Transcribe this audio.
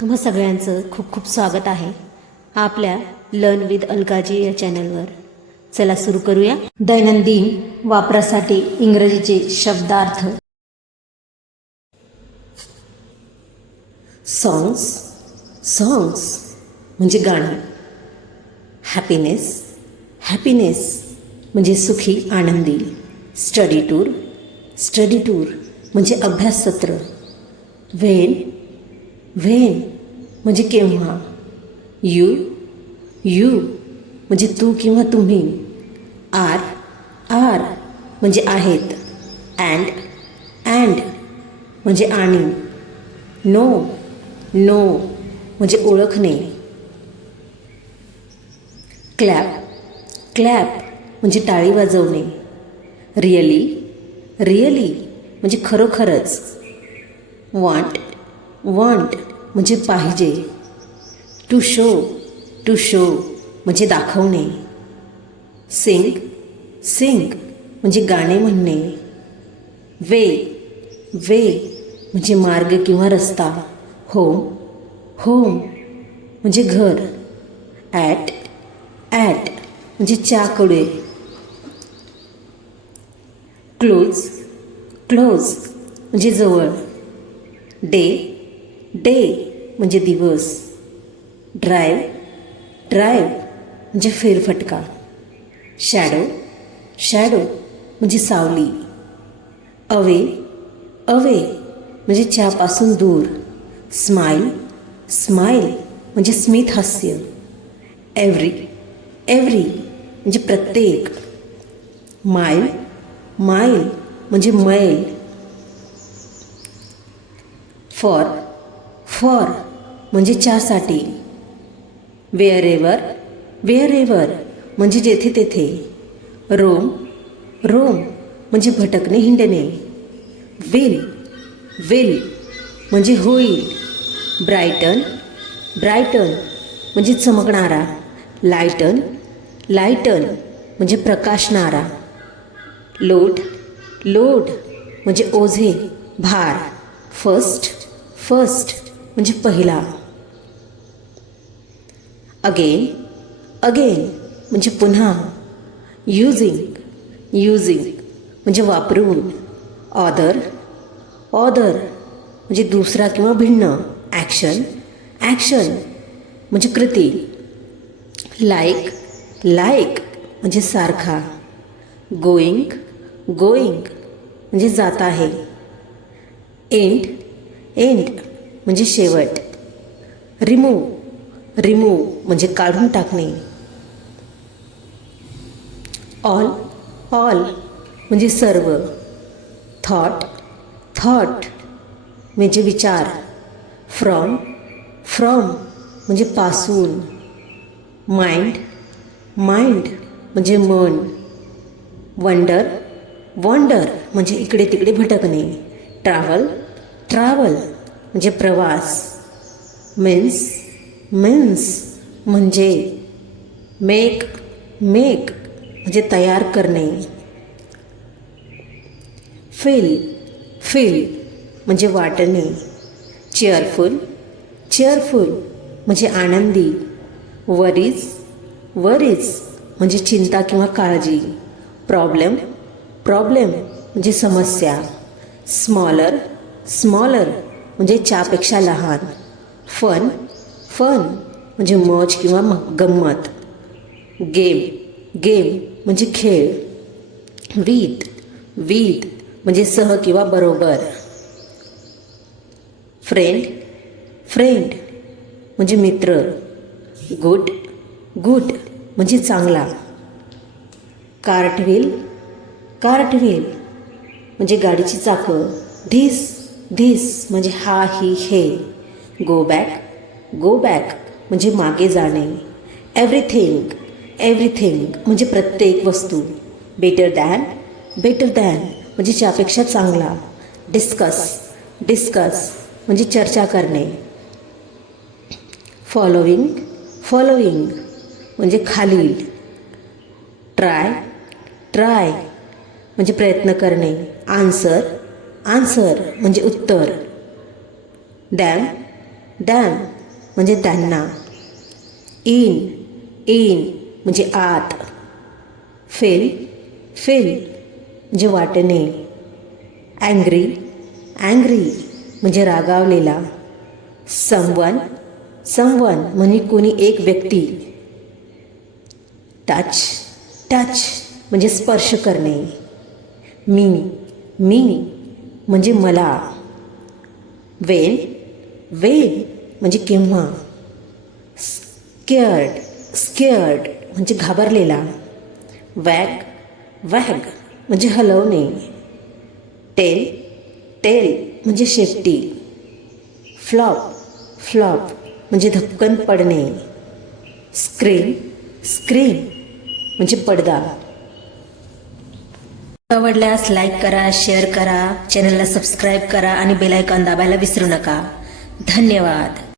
तुम्हा सगळ्यांचं खूप खूप स्वागत आहे आपल्या लर्न विथ अलकाजी या चॅनलवर. चला सुरू करूया. दैनंदिन वापरासाठी इंग्रजीचे शब्दार्थ. सॉंग्स, सॉंग्स म्हणजे गाणी. हॅपीनेस, हॅपीनेस म्हणजे सुखी आनंदी. स्टडी टूर, स्टडी टूर म्हणजे अभ्यास सत्र. व्हेन, व्हेन म्हणजे केव्हा. यू, यू म्हणजे तू किंवा तुम्ही. आर, आर म्हणजे आहेत. अँड, अँड म्हणजे आणि. नो, नो म्हणजे ओळखणे. क्लॅप, क्लॅप म्हणजे टाळी वाजवणे. रिअली, रिअली म्हणजे खरोखरच. वॉन्ट, वॉन्ट म्हणजे पाहिजे. टू शो, टू शो म्हणजे दाखवणे. सिंग, सिंग म्हणजे गाणे म्हणणे. वे, वे म्हणजे मार्ग किंवा रस्ता. होम, होम म्हणजे घर. ॲट, ॲट म्हणजे च्याकडे. क्लोज, क्लोज म्हणजे जवळ. डे, डे म्हणजे दिवस. ड्राईव्ह, ड्राईव्ह म्हणजे फेरफटका. शॅडो, शॅडो म्हणजे सावली. अवे, अवे म्हणजे च्यापासून दूर. स्माईल, स्माईल म्हणजे स्मित हास्य. एव्हरी, एव्हरी म्हणजे प्रत्येक. माईल, माईल म्हणजे मैल. फॉर, फॉर म्हणजे च्यासाठी. वेअरएव्हर, वेअरएव्हर म्हणजे जेथे तेथे. रोम, रोम म्हणजे भटकणे, हिंडणे. विल, विल म्हणजे होईल. ब्रायटन, ब्रायटन म्हणजे चमकणारा. लायटन, लायटन म्हणजे प्रकाशणारा. लोड, लोड म्हणजे ओझे, भार. फर्स्ट, फर्स्ट म्हणजे पहिला. अगेन, अगेन म्हणजे पुन्हा. युजिंग, युजिंग म्हणजे वापरून. ऑदर, ऑदर म्हणजे दुसरा किंवा भिन्न. ॲक्शन, ॲक्शन म्हणजे कृती. लाईक, लाईक म्हणजे सारखा. गोईंग, गोईंग म्हणजे जात आहे. एंड, एंड म्हणजे शेवट. रिमूव्ह, रिमूव्ह म्हणजे काढून टाकणे. ऑल, ऑल म्हणजे सर्व. थॉट, थॉट म्हणजे विचार. फ्रॉम, फ्रॉम म्हणजे पासून. माइंड, माइंड म्हणजे मन. वंडर, वंडर म्हणजे इकडे तिकडे भटकणे. ट्रॅव्हल, ट्रॅव्हल म्हणजे प्रवास. मीन्स, मीन्स म्हणजे. मेक, मेक म्हणजे तयार करणे. फील, फील म्हणजे वाटणे. चेअरफुल, चेअरफुल म्हणजे आनंदी. वरीज, वरीज म्हणजे चिंता किंवा काळजी. प्रॉब्लेम, प्रॉब्लेम म्हणजे समस्या. स्मॉलर, स्मॉलर म्हणजे च्यापेक्षा लहान. फन, फन म्हणजे मौज किंवा गंमत. गेम, गेम म्हणजे खेळ. विथ, विथ म्हणजे सह किंवा बरोबर. फ्रेंड, फ्रेंड म्हणजे मित्र. गुड, गुड म्हणजे चांगला. कार्टव्हील, कार्टव्हील म्हणजे गाडीची चाकं. धिस, धिस म्हणजे हा, ही, हे. गो बॅक, गो बॅक म्हणजे मागे जाणे. एव्हरीथिंग, एव्हरीथिंग म्हणजे प्रत्येक वस्तू. बेटर दॅन, बेटर दॅन म्हणजे च्यापेक्षा चांगला. डिस्कस, डिस्कस म्हणजे चर्चा करणे. फॉलोविंग, फॉलोविंग म्हणजे खालील. ट्राय, ट्राय म्हणजे प्रयत्न करणे. आन्सर, आन्सर म्हणजे उत्तर. डॅम, डॅम म्हणजे त्यांना. इन म्हणजे आत. फिल म्हणजे वाटणे. अँग्री म्हणजे रागावलेला. समवन म्हणजे कोणी एक व्यक्ती. टच म्हणजे स्पर्श करणे. मी म्हणजे मला. वेन म्हणजे केव्हा. स्केअर्ड म्हणजे घाबरलेला. वॅग म्हणजे हलवणे. टेल म्हणजे शेपटी. फ्लॉप म्हणजे धपकन पडणे. स्क्रीन म्हणजे पडदा. आवडल्यास लाईक करा, शेअर करा, चॅनलला सबस्क्राईब करा आणि बेल आयकॉन दाबायला विसरू नका. धन्यवाद.